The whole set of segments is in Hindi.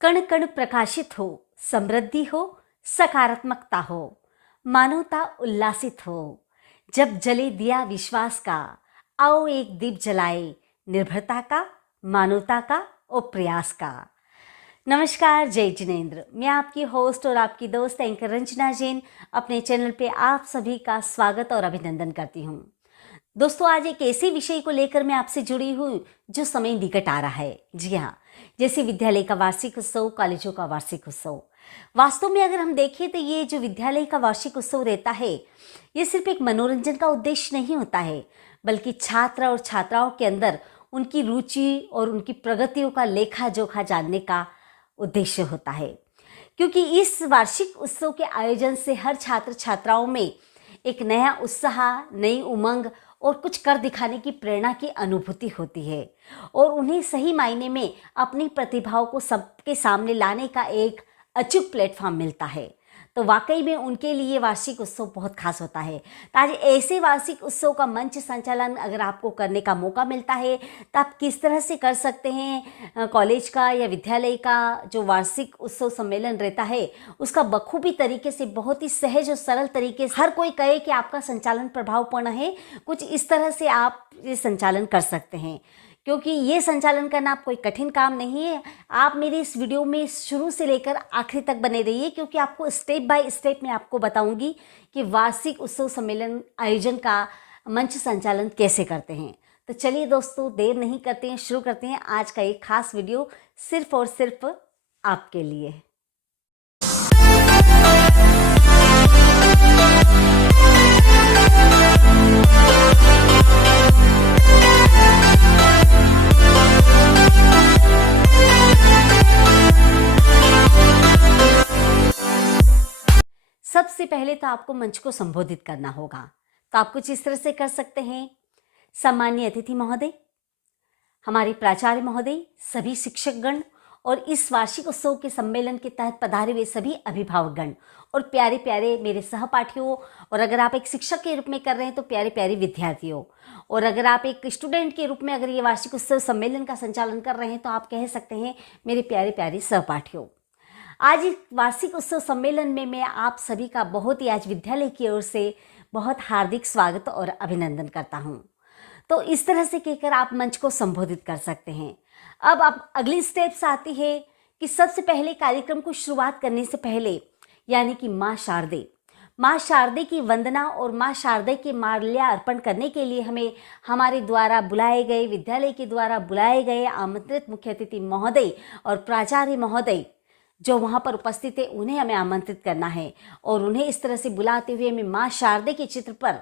कण कण प्रकाशित हो, समृद्धि हो, सकारात्मकता हो, मानवता उल्लासित हो। जब जले दिया विश्वास का, आओ एक दीप जलाए, निर्भरता का, मानवता का और प्रयास का। नमस्कार, जय जिनेंद्र। मैं आपकी होस्ट और आपकी दोस्त एंकर रंजना जैन अपने चैनल पे आप सभी का स्वागत और अभिनंदन करती हूँ। दोस्तों, आज एक ऐसे विषय को लेकर मैं आपसे जुड़ी हूँ जो समय निकट आ रहा है। जी हाँ, जैसे विद्यालय का वार्षिक उत्सव, कॉलेजों का वार्षिक उत्सव। वास्तव में अगर हम देखें तो ये जो विद्यालय का वार्षिक उत्सव रहता है, ये सिर्फ एक मनोरंजन का उद्देश्य नहीं होता है, बल्कि छात्र और छात्राओं के अंदर उनकी रुचि और उनकी प्रगतियों का लेखा जोखा जानने का उद्देश्य होता है। क्योंकि इस वार्षिक उत्सव के आयोजन से हर छात्र छात्राओं में एक नया उत्साह, नई उमंग और कुछ कर दिखाने की प्रेरणा की अनुभूति होती है और उन्हें सही मायने में अपनी प्रतिभाओं को सबके सामने लाने का एक अचूक प्लेटफॉर्म मिलता है। तो वाकई में उनके लिए वार्षिक उत्सव बहुत खास होता है। तो आज ऐसे वार्षिक उत्सव का मंच संचालन अगर आपको करने का मौका मिलता है तो आप किस तरह से कर सकते हैं। कॉलेज का या विद्यालय का जो वार्षिक उत्सव सम्मेलन रहता है, उसका बखूबी तरीके से, बहुत ही सहज और सरल तरीके से, हर कोई कहे कि आपका संचालन प्रभावपूर्ण है, कुछ इस तरह से आप ये संचालन कर सकते हैं। क्योंकि ये संचालन करना कोई कठिन काम नहीं है। आप मेरी इस वीडियो में शुरू से लेकर आखिरी तक बने रहिए, क्योंकि आपको स्टेप बाय स्टेप मैं आपको बताऊंगी कि वार्षिक उत्सव सम्मेलन आयोजन का मंच संचालन कैसे करते हैं। तो चलिए दोस्तों, देर नहीं करते हैं, शुरू करते हैं आज का एक खास वीडियो सिर्फ और सिर्फ आपके लिए। सबसे पहले तो आपको मंच को संबोधित करना होगा। तो आप कुछ इस तरह से कर सकते हैं। सम्माननीय अतिथि महोदय, हमारे प्राचार्य महोदय, सभी शिक्षकगण और इस वार्षिक उत्सव के सम्मेलन के तहत पधारे हुए सभी अभिभावकगण और प्यारे प्यारे मेरे सहपाठियों, और अगर आप एक शिक्षक के रूप में कर रहे हैं तो प्यारे प्यारे विद्यार्थियों, और अगर आप एक स्टूडेंट के रूप में अगर ये वार्षिक उत्सव सम्मेलन का संचालन कर रहे हैं तो आप कह सकते हैं मेरे प्यारे प्यारे सहपाठियों। आज इस वार्षिक उत्सव सम्मेलन में मैं आप सभी का बहुत ही आज विद्यालय की ओर से बहुत हार्दिक स्वागत और अभिनंदन करता हूं। तो इस तरह से कहकर आप मंच को संबोधित कर सकते हैं। अब आप अगली स्टेप्स आती है कि सबसे पहले कार्यक्रम को शुरुआत करने से पहले, यानी कि माँ शारदे की वंदना और माँ शारदे के माल्यार्पण करने के लिए हमें हमारे द्वारा बुलाए गए, विद्यालय के द्वारा बुलाए गए आमंत्रित मुख्य अतिथि महोदय और प्राचार्य महोदय जो वहाँ पर उपस्थित है, उन्हें हमें आमंत्रित करना है और उन्हें इस तरह से बुलाते हुए हमें माँ शारदे के चित्र पर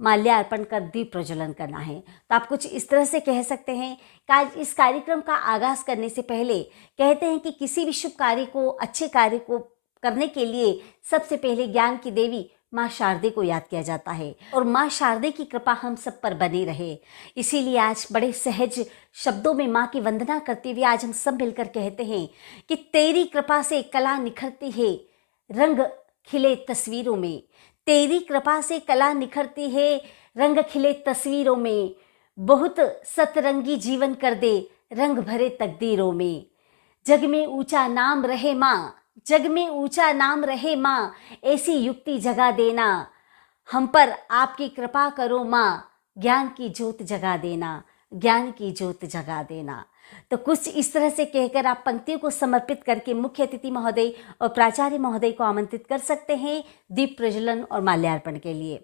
माल्यार्पण कर दीप प्रज्वलन करना है। तो आप कुछ इस तरह से कह सकते हैं कि आज इस कार्यक्रम का आगाज करने से पहले कहते हैं कि किसी भी शुभ कार्य को, अच्छे कार्य को करने के लिए सबसे पहले ज्ञान की देवी माँ शारदे को याद किया जाता है और माँ शारदे की कृपा हम सब पर बनी रहे। इसीलिए आज बड़े सहज शब्दों में माँ की वंदना करते हुए आज हम सब मिलकर कहते हैं कि तेरी कृपा से कला निखरती है, रंग खिले तस्वीरों में। तेरी कृपा से कला निखरती है, रंग खिले तस्वीरों में। बहुत सतरंगी जीवन कर दे, रंग भरे तकदीरों में। जग में ऊंचा नाम रहे माँ, जग में ऊंचा नाम रहे माँ, ऐसी युक्ति जगा देना। हम पर आपकी कृपा करो माँ, ज्ञान की ज्योत जगा देना, ज्ञान की ज्योत जगा देना। तो कुछ इस तरह से कहकर आप पंक्तियों को समर्पित करके मुख्य अतिथि महोदय और प्राचार्य महोदय को आमंत्रित कर सकते हैं दीप प्रज्वलन और माल्यार्पण के लिए।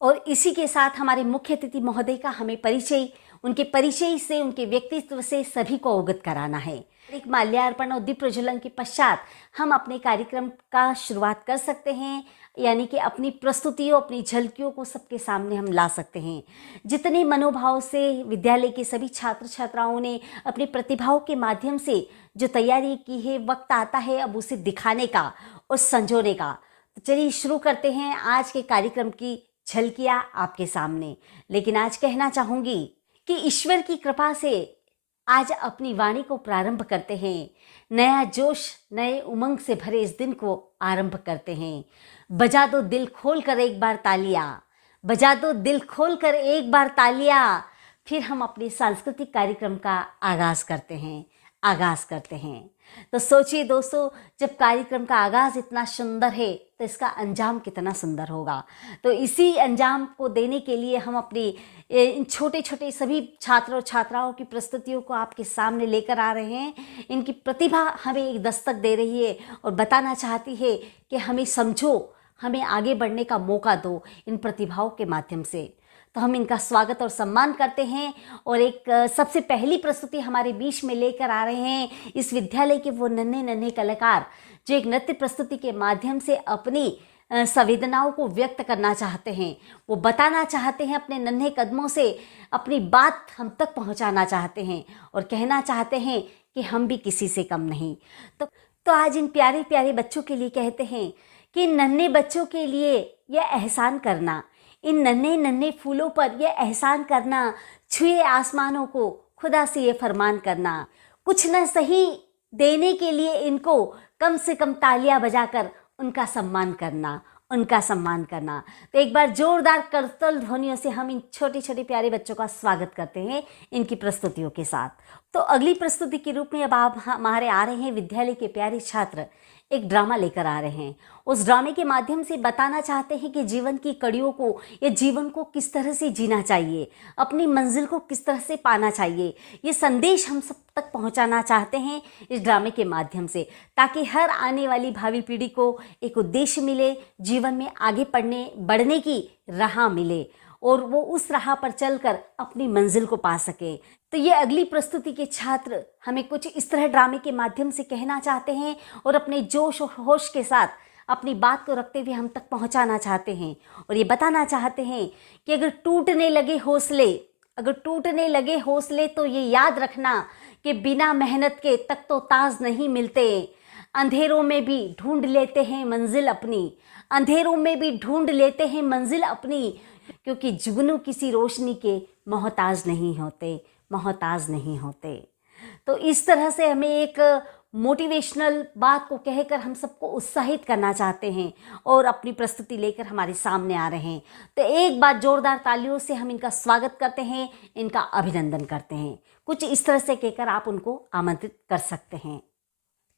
और इसी के साथ हमारे मुख्य अतिथि महोदय का हमें परिचय, उनके परिचय से, उनके व्यक्तित्व से सभी को अवगत कराना है। एक माल्यार्पण और दीप प्रज्वलन के पश्चात हम अपने कार्यक्रम का शुरुआत कर सकते हैं, यानी कि अपनी प्रस्तुतियों, अपनी झलकियों को सबके सामने हम ला सकते हैं। जितने मनोभाव से विद्यालय के सभी छात्र छात्राओं ने अपनी प्रतिभाओं के माध्यम से जो तैयारी की है, वक्त आता है अब उसे दिखाने का और संजोने का। तो चलिए शुरू करते हैं आज के कार्यक्रम की झलकियाँ आपके सामने। लेकिन आज कहना चाहूँगी कि ईश्वर की कृपा से आज अपनी वाणी को प्रारंभ करते हैं। नया जोश, नए उमंग से भरे इस दिन को आरंभ करते हैं। बजा दो दिल खोल कर एक बार तालियां, बजा दो दिल खोल कर एक बार तालियां। फिर हम अपने सांस्कृतिक कार्यक्रम का आगाज करते हैं। तो सोचिए दोस्तों, जब कार्यक्रम का आगाज़ इतना सुंदर है तो इसका अंजाम कितना सुंदर होगा। तो इसी अंजाम को देने के लिए हम अपनी इन छोटे-छोटे सभी छात्र और छात्राओं की प्रस्तुतियों को आपके सामने लेकर आ रहे हैं। इनकी प्रतिभा हमें एक दस्तक दे रही है और बताना चाहती है कि हमें समझो, हमें आगे बढ़ने का मौका दो इन प्रतिभाओं के माध्यम से। तो हम इनका स्वागत और सम्मान करते हैं और एक सबसे पहली प्रस्तुति हमारे बीच में लेकर आ रहे हैं इस विद्यालय के वो नन्हे-नन्हे कलाकार, जो एक नृत्य प्रस्तुति के माध्यम से अपनी संवेदनाओं को व्यक्त करना चाहते हैं। वो बताना चाहते हैं अपने नन्हे कदमों से, अपनी बात हम तक पहुंचाना चाहते हैं और कहना चाहते हैं कि हम भी किसी से कम नहीं। तो आज इन प्यारे प्यारे बच्चों के लिए कहते हैं कि नन्हे बच्चों के लिए यह एहसान करना, इन नन्हे नन्हे फूलों पर यह एहसान करना, छुए आसमानों को खुदा से ये फरमान करना, कुछ न सही देने के लिए इनको कम से कम तालियां बजाकर उनका सम्मान करना, उनका सम्मान करना। तो एक बार जोरदार करतल ध्वनियों से हम इन छोटे छोटे प्यारे बच्चों का स्वागत करते हैं इनकी प्रस्तुतियों के साथ। तो अगली प्रस्तुति के रूप में अब आप हमारे आ रहे हैं विद्यालय के प्यारे छात्र, एक ड्रामा लेकर आ रहे हैं। उस ड्रामे के माध्यम से बताना चाहते हैं कि जीवन की कड़ियों को या जीवन को किस तरह से जीना चाहिए, अपनी मंजिल को किस तरह से पाना चाहिए। ये संदेश हम सब तक पहुंचाना चाहते हैं इस ड्रामे के माध्यम से, ताकि हर आने वाली भावी पीढ़ी को एक उद्देश्य मिले, जीवन में आगे बढ़ने की राह मिले और वो उस राह पर चलकर अपनी मंजिल को पा सके। तो ये अगली प्रस्तुति के छात्र हमें कुछ इस तरह ड्रामे के माध्यम से कहना चाहते हैं और अपने जोश और होश के साथ अपनी बात को रखते हुए हम तक पहुंचाना चाहते हैं और ये बताना चाहते हैं कि अगर टूटने लगे हौसले तो ये याद रखना कि बिना मेहनत के तक तो ताज नहीं मिलते। अंधेरों में भी ढूंढ लेते हैं मंजिल अपनी, क्योंकि जुगनू किसी रोशनी के मोहताज नहीं होते। तो इस तरह से हमें एक मोटिवेशनल बात को कहकर हम सबको उत्साहित करना चाहते हैं और अपनी प्रस्तुति लेकर हमारे सामने आ रहे हैं। तो एक बार जोरदार तालियों से हम इनका स्वागत करते हैं, इनका अभिनंदन करते हैं। कुछ इस तरह से कहकर आप उनको आमंत्रित कर सकते हैं।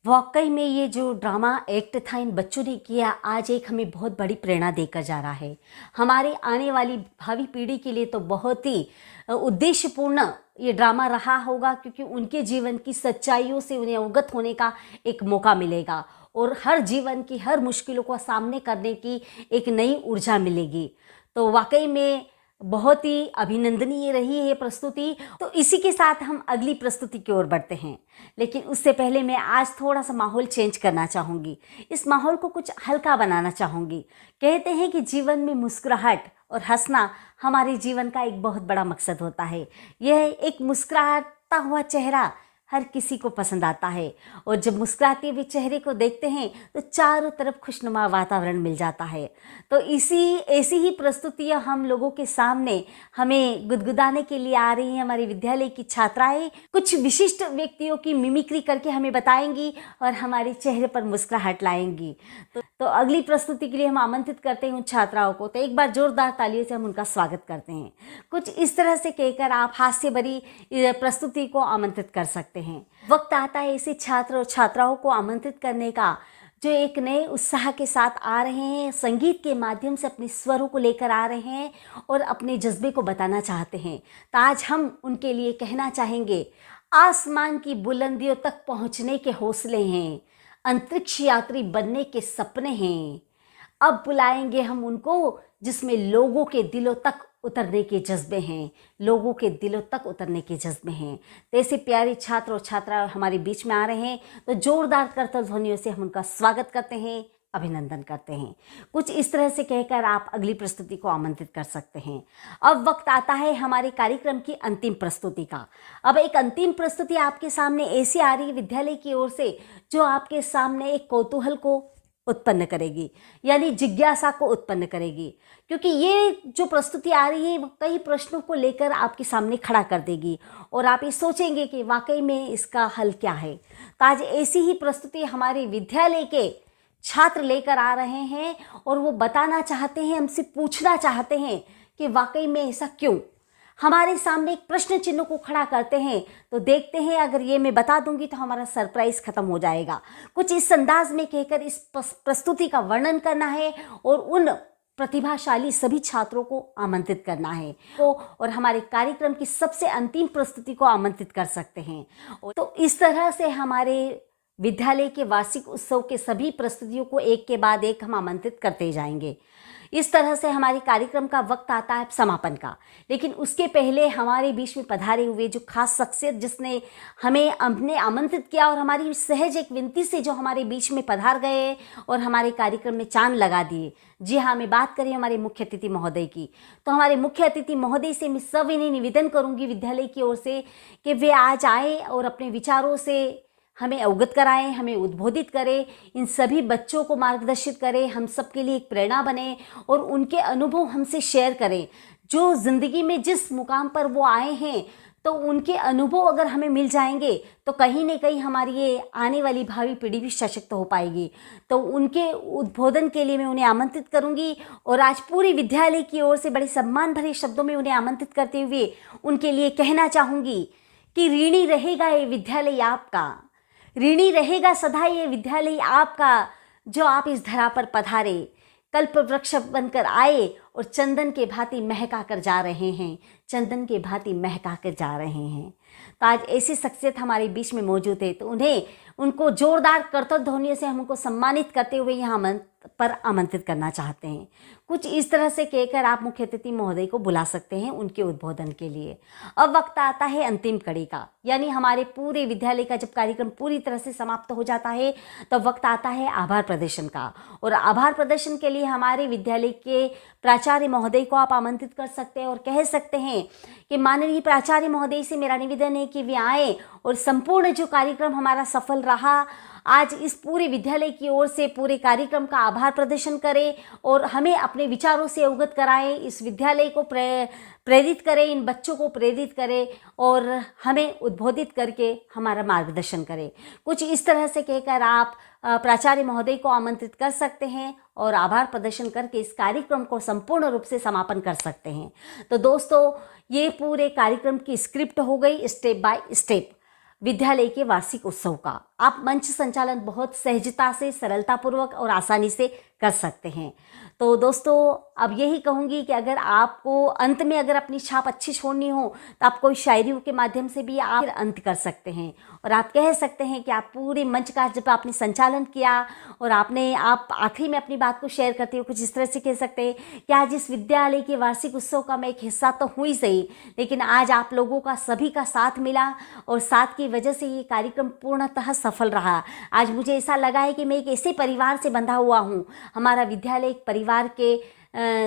वाकई में ये जो ड्रामा एक्ट था इन बच्चों ने किया, आज एक हमें बहुत बड़ी प्रेरणा देकर जा रहा है। हमारे आने वाली भावी पीढ़ी के लिए तो बहुत ही उद्देश्यपूर्ण ये ड्रामा रहा होगा, क्योंकि उनके जीवन की सच्चाइयों से उन्हें अवगत होने का एक मौका मिलेगा और हर जीवन की हर मुश्किलों को सामने करने की एक नई ऊर्जा मिलेगी। तो वाकई में बहुत ही अभिनंदनीय रही है प्रस्तुति। तो इसी के साथ हम अगली प्रस्तुति की ओर बढ़ते हैं, लेकिन उससे पहले मैं आज थोड़ा सा माहौल चेंज करना चाहूँगी। इस माहौल को कुछ हल्का बनाना चाहूँगी। कहते हैं कि जीवन में मुस्कुराहट और हंसना हमारे जीवन का एक बहुत बड़ा मकसद होता है। यह एक मुस्कुराता हुआ चेहरा हर किसी को पसंद आता है और जब मुस्कुराते हुए चेहरे को देखते हैं तो चारों तरफ खुशनुमा वातावरण मिल जाता है। तो ऐसी ही प्रस्तुतियाँ हम लोगों के सामने हमें गुदगुदाने के लिए आ रही हैं। हमारे विद्यालय की छात्राएं कुछ विशिष्ट व्यक्तियों की मिमिक्री करके हमें बताएंगी और हमारे चेहरे पर मुस्कुराहट लाएंगी। तो अगली प्रस्तुति के लिए हम आमंत्रित करते हैं उन छात्राओं को। तो एक बार जोरदार तालियों से हम उनका स्वागत करते हैं। कुछ इस तरह से कहकर आप हास्य भरी प्रस्तुति को आमंत्रित कर सकते हैं। वक्त आता है ऐसे छात्र और छात्राओं को आमंत्रित करने का जो एक नए उत्साह के साथ आ रहे हैं, संगीत के माध्यम से अपने स्वरों को लेकर आ रहे हैं और अपने जज्बे को बताना चाहते हैं। तो आज हम उनके लिए कहना चाहेंगे, आसमान की बुलंदियों तक पहुंचने के हौसले हैं, अंतरिक्ष यात्री बनने के सपने हैं। अब बुलाएंगे हम उनको जिसमें लोगों के दिलों तक उतरने के जज्बे हैं, तो ऐसे प्यारे छात्र और छात्रा हमारे बीच में आ रहे हैं। तो जोरदार करतल ध्वनियों से हम उनका स्वागत करते हैं, अभिनंदन करते हैं। कुछ इस तरह से कहकर आप अगली प्रस्तुति को आमंत्रित कर सकते हैं। अब वक्त आता है हमारे कार्यक्रम की अंतिम प्रस्तुति का। अब एक अंतिम प्रस्तुति आपके सामने ऐसी आ रही है विद्यालय की ओर से, जो आपके सामने एक कौतूहल को उत्पन्न करेगी, यानी जिज्ञासा को उत्पन्न करेगी, क्योंकि ये जो प्रस्तुति आ रही है वो कई प्रश्नों को लेकर आपके सामने खड़ा कर देगी और आप ये सोचेंगे कि वाकई में इसका हल क्या है। तो आज ऐसी ही प्रस्तुति हमारे विद्यालय के छात्र लेकर आ रहे हैं और वो बताना चाहते हैं, हमसे पूछना चाहते हैं कि वाकई में ऐसा क्यों। हमारे सामने एक प्रश्न चिन्ह को खड़ा करते हैं। तो देखते हैं, अगर ये मैं बता दूंगी तो हमारा सरप्राइज खत्म हो जाएगा। कुछ इस अंदाज में कहकर इस प्रस्तुति का वर्णन करना है और उन प्रतिभाशाली सभी छात्रों को आमंत्रित करना है और हमारे कार्यक्रम की सबसे अंतिम प्रस्तुति को आमंत्रित कर सकते हैं। तो इस तरह से हमारे विद्यालय के वार्षिक उत्सव के सभी प्रस्तुतियों को एक के बाद एक हम आमंत्रित करते जाएंगे। इस तरह से हमारे कार्यक्रम का वक्त आता है समापन का, लेकिन उसके पहले हमारे बीच में पधारे हुए जो खास शख्सियत जिसने हमें अपने आमंत्रित किया और हमारी सहज एक विनती से जो हमारे बीच में पधार गए और हमारे कार्यक्रम में चांद लगा दिए। जी हाँ, मैं बात करें हमारे मुख्य अतिथि महोदय की। तो हमारे मुख्य अतिथि महोदय से मैं सविनय निवेदन करूंगी विद्यालय की ओर से कि वे आज आए और अपने विचारों से हमें अवगत कराएं, हमें उद्बोधित करें, इन सभी बच्चों को मार्गदर्शित करें, हम सबके लिए एक प्रेरणा बने और उनके अनुभव हमसे शेयर करें। जो ज़िंदगी में जिस मुकाम पर वो आए हैं, तो उनके अनुभव अगर हमें मिल जाएंगे तो कहीं न कहीं हमारी ये आने वाली भावी पीढ़ी भी सशक्त हो पाएगी। तो उनके उद्बोधन के लिए मैं उन्हें आमंत्रित करूंगी और आज पूरे विद्यालय की ओर से बड़े सम्मान भरे शब्दों में उन्हें आमंत्रित करते हुए उनके लिए कहना चाहूँगी कि ऋणी रहेगा ये विद्यालय आपका, ऋणी रहेगा सदा ये विद्यालय आपका, जो आप इस धरा पर पधारे, कल्प वृक्ष बनकर आए और चंदन के भांति महका कर जा रहे हैं, चंदन के भांति महका कर जा रहे हैं। तो आज ऐसी शख्सियत हमारे बीच में मौजूद है, तो उनको जोरदार करतब ध्वनियों से हम उनको सम्मानित करते हुए यहाँ पर आमंत्रित करना चाहते हैं। कुछ इस तरह से कहकर आप मुख्य अतिथि महोदय को बुला सकते हैं उनके उद्बोधन के लिए। अब वक्त आता है अंतिम कड़ी का, यानी हमारे पूरे विद्यालय का जब कार्यक्रम पूरी तरह से समाप्त हो जाता है तब वक्त आता है आभार प्रदर्शन का। और आभार प्रदर्शन के लिए हमारे विद्यालय के प्राचार्य महोदय को आप आमंत्रित कर सकते हैं और कह सकते हैं कि माननीय प्राचार्य महोदय से मेरा निवेदन है कि वे आए और संपूर्ण जो कार्यक्रम हमारा सफल रहा, आज इस पूरे विद्यालय की ओर से पूरे कार्यक्रम का आभार प्रदर्शन करें और हमें अपने विचारों से अवगत कराएं, इस विद्यालय को प्रेरित करें, इन बच्चों को प्रेरित करें और हमें उद्बोधित करके हमारा मार्गदर्शन करें। कुछ इस तरह से कहकर आप प्राचार्य महोदय को आमंत्रित कर सकते हैं और आभार प्रदर्शन करके इस कार्यक्रम को संपूर्ण रूप से समापन कर सकते हैं। तो दोस्तों, ये पूरे कार्यक्रम की स्क्रिप्ट हो गई स्टेप बाय स्टेप विद्यालय के वार्षिक उत्सव का। आप मंच संचालन बहुत सहजता से, सरलतापूर्वक और आसानी से कर सकते हैं। तो दोस्तों, अब यही कहूँगी कि अगर आपको अंत में अगर अपनी छाप अच्छी छोड़नी हो तो आप कोई शायरियों के माध्यम से भी आप अंत कर सकते हैं और आप कह सकते हैं कि आप पूरे मंच का जब आपने संचालन किया और आप आखिरी में अपनी बात को शेयर करते हो, कुछ इस तरह से कह सकते हैं कि आज इस विद्यालय के वार्षिक उत्सव का मैं एक हिस्सा तो हुई सही, लेकिन आज आप लोगों का सभी का साथ मिला और साथ की वजह से ये कार्यक्रम पूर्णतः सफल रहा। आज मुझे ऐसा लगा है कि मैं एक ऐसे परिवार से बंधा हुआ हूँ। हमारा विद्यालय एक परिवार के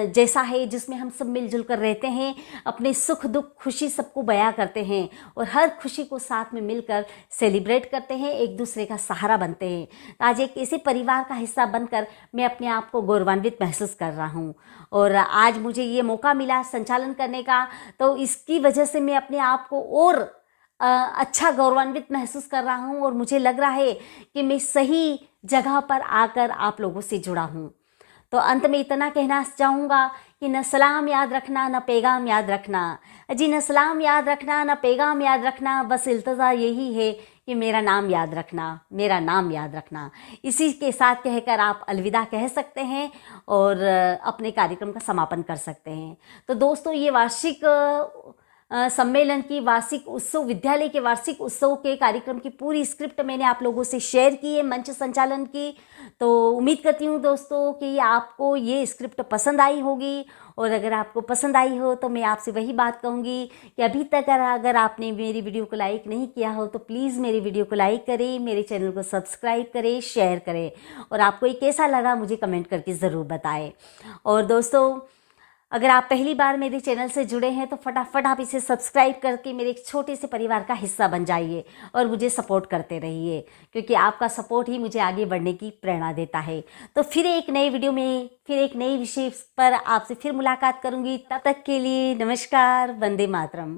जैसा है जिसमें हम सब मिलजुल कर रहते हैं, अपने सुख दुख खुशी सबको बयां करते हैं और हर खुशी को साथ में मिलकर सेलिब्रेट करते हैं, एक दूसरे का सहारा बनते हैं। तो आज एक ऐसे परिवार का हिस्सा बनकर मैं अपने आप को गौरवान्वित महसूस कर रहा हूँ और आज मुझे ये मौका मिला संचालन करने का, तो इसकी वजह से मैं अपने आप को और अच्छा गौरवान्वित महसूस कर रहा हूँ और मुझे लग रहा है कि मैं सही जगह पर आकर आप लोगों से जुड़ा हूँ। तो अंत में इतना कहना चाहूँगा कि न सलाम याद रखना, न पैगाम याद रखना, जी न सलाम याद रखना, न पैगाम याद रखना, बस इल्तज़ा यही है कि मेरा नाम याद रखना, मेरा नाम याद रखना। इसी के साथ कहकर आप अलविदा कह सकते हैं और अपने कार्यक्रम का समापन कर सकते हैं। तो दोस्तों, ये वार्षिक सम्मेलन की वार्षिक उत्सव, विद्यालय के वार्षिक उत्सव के कार्यक्रम की पूरी स्क्रिप्ट मैंने आप लोगों से शेयर की है मंच संचालन की। तो उम्मीद करती हूँ दोस्तों कि आपको ये स्क्रिप्ट पसंद आई होगी और अगर आपको पसंद आई हो तो मैं आपसे वही बात कहूँगी कि अभी तक अगर आपने मेरी वीडियो को लाइक नहीं किया हो तो प्लीज़ मेरी वीडियो को लाइक करें, मेरे चैनल को सब्सक्राइब करें, शेयर करें और आपको ये कैसा लगा मुझे कमेंट करके ज़रूर बताएं। और दोस्तों, अगर आप पहली बार मेरे चैनल से जुड़े हैं तो फटाफट आप इसे सब्सक्राइब करके मेरे एक छोटे से परिवार का हिस्सा बन जाइए और मुझे सपोर्ट करते रहिए, क्योंकि आपका सपोर्ट ही मुझे आगे बढ़ने की प्रेरणा देता है। तो फिर एक नई वीडियो में फिर एक नई विषय पर आपसे फिर मुलाकात करूंगी। तब तक के लिए नमस्कार, वंदे मातरम।